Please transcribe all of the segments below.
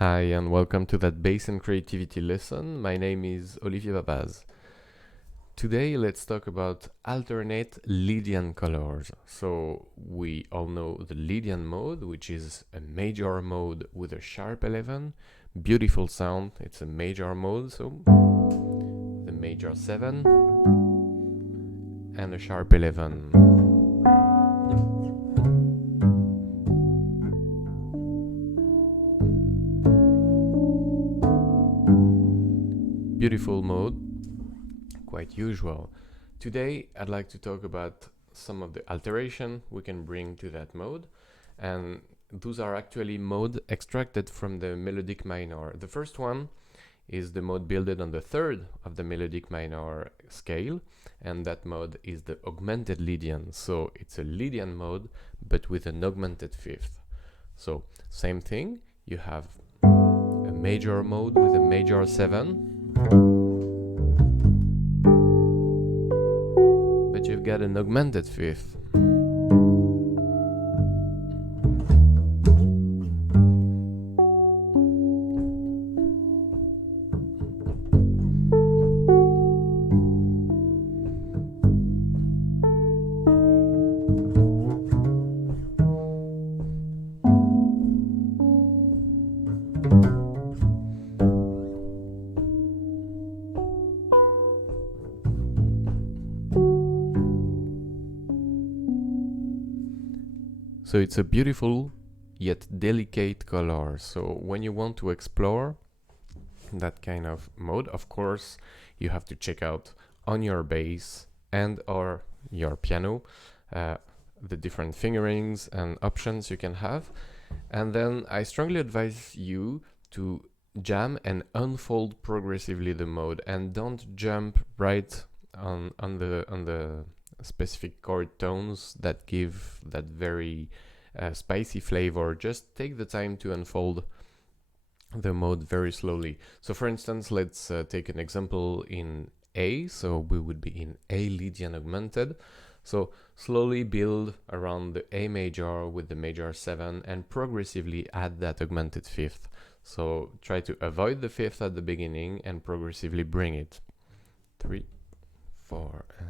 Hi and welcome to that bass and creativity lesson. My name is Olivier Babaz. Today let's talk about alternate Lydian colors. So we all know the Lydian mode, which is a major mode with a sharp 11. Beautiful sound, it's a major mode, so the major 7 and a sharp 11. Beautiful mode, quite usual. Today I'd like to talk about some of the alteration we can bring to that mode, and those are actually mode extracted from the melodic minor. The first one is the mode built on the third of the melodic minor scale, and that mode is the augmented Lydian. So it's a Lydian mode but with an augmented fifth. So same thing, you have a major mode with a major 7, but you've got an augmented fifth. So it's a beautiful yet delicate color. So when you want to explore that kind of mode, of course, you have to check out on your bass and or your piano the different fingerings and options you can have. And then I strongly advise you to jam and unfold progressively the mode, and don't jump right on the specific chord tones that give that very spicy flavor. Just take the time to unfold the mode very slowly. So for instance, let's take an example in A. So we would be in A Lydian augmented. So slowly build around the A major with the major 7 and progressively add that augmented fifth. So try to avoid the fifth at the beginning and progressively bring it. 3, 4, and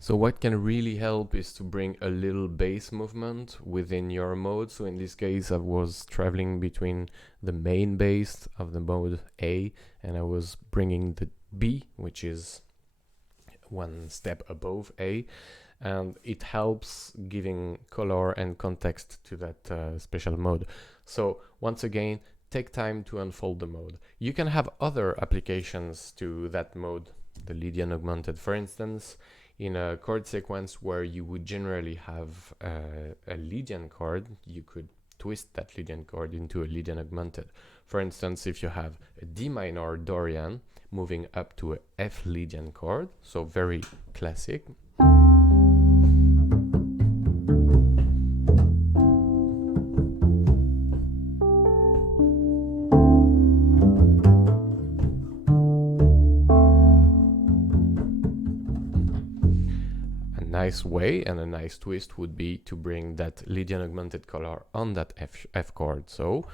so what can really help is to bring a little bass movement within your mode. So in this case, I was traveling between the main bass of the mode A, and I was bringing the B, which is one step above A, and it helps giving color and context to that special mode. So once again, take time to unfold the mode. You can have other applications to that mode, the Lydian augmented, for instance, in a chord sequence where you would generally have a Lydian chord, you could twist that Lydian chord into a Lydian augmented. For instance, if you have a D minor Dorian moving up to a F Lydian chord, so very classic. Nice way and a nice twist would be to bring that Lydian augmented color on that F chord. So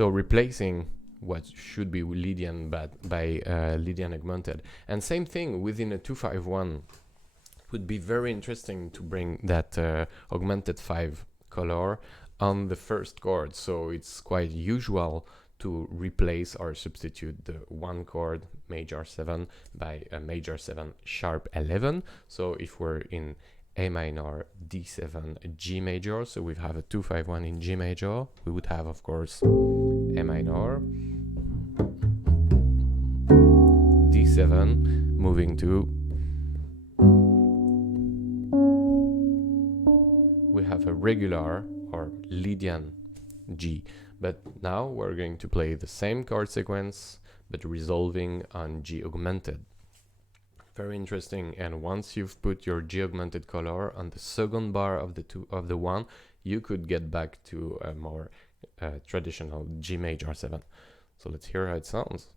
So replacing what should be Lydian by Lydian Augmented. And same thing within a 251. Would be very interesting to bring that Augmented 5 color on the first chord. So it's quite usual to replace or substitute the one chord major 7 by a major 7 sharp 11. So if we're in A minor D7 G major, so we have a 251 in G major, we would have of course A minor D7 moving to, we have a regular or Lydian G. But now we're going to play the same chord sequence, but resolving on G augmented. Very interesting. And once you've put your G augmented color on the second bar of the one, you could get back to a more traditional G major 7. So let's hear how it sounds.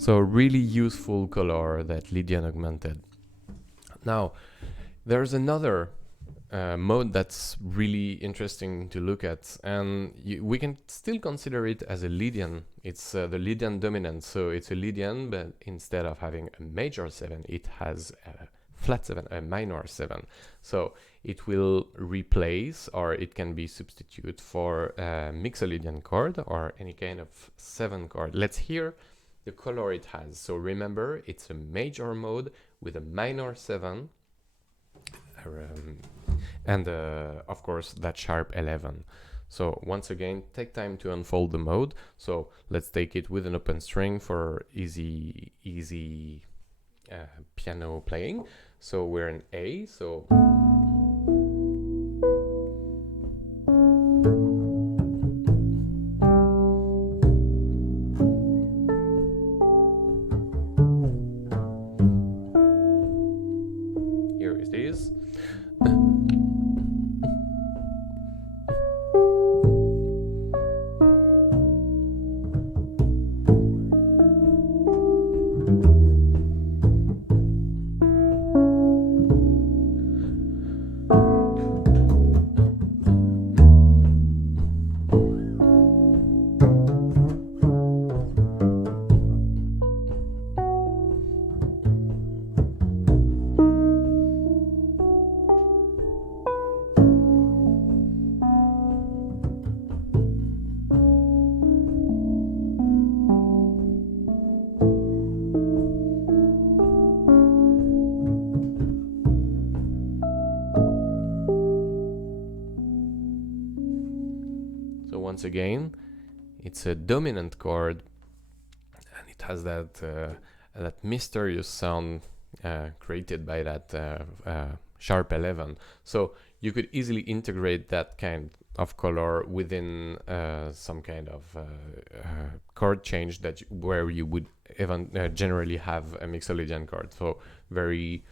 So really useful color that Lydian Augmented. Now, there's another mode that's really interesting to look at, and we can still consider it as a Lydian. It's the Lydian dominant, so it's a Lydian, but instead of having a major 7, it has a flat 7, a minor 7. So it will replace, or it can be substitute for a Mixolydian chord or any kind of 7 chord. Let's hear the color it has. So remember, it's a major mode with a minor 7 and of course that sharp 11. So once again, take time to unfold the mode. So let's take it with an open string for easy piano playing. So we're in A, so once again, it's a dominant chord, and it has that that mysterious sound created by that sharp 11. So you could easily integrate that kind of color within some kind of chord change that where you would even generally have a Mixolydian chord. So very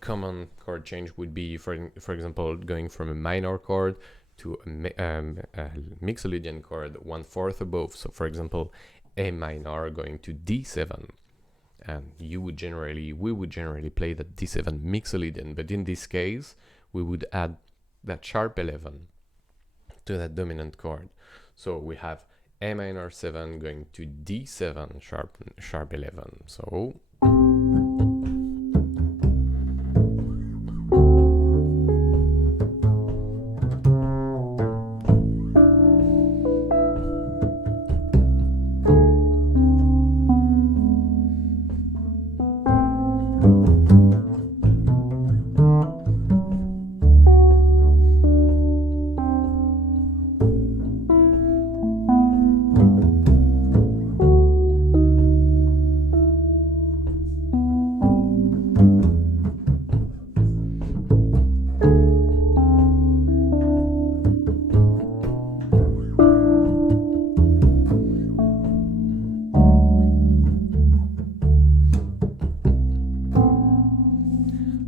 common chord change would be, for example, going from a minor chord to a Mixolydian chord 1/4 above. So for example, A minor going to D7, and we would generally play the D7 Mixolydian, but in this case we would add that sharp 11 to that dominant chord. So we have A minor 7 going to D7 sharp 11. So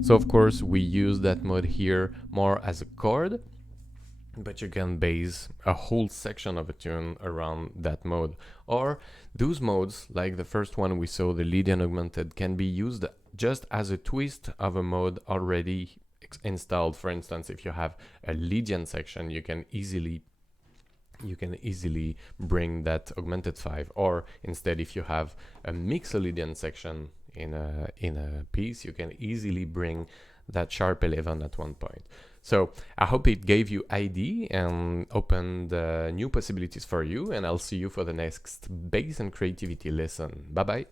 So of course we use that mode here more as a chord, but you can base a whole section of a tune around that mode. Or those modes, like the first one we saw, the Lydian Augmented, can be used just as a twist of a mode already installed. For instance, if you have a Lydian section, you can easily bring that Augmented 5, or instead, if you have a Lydian section in a piece, you can easily bring that sharp 11 at one point. So I hope it gave you idea and opened new possibilities for you, and I'll see you for the next bass and creativity lesson. Bye bye.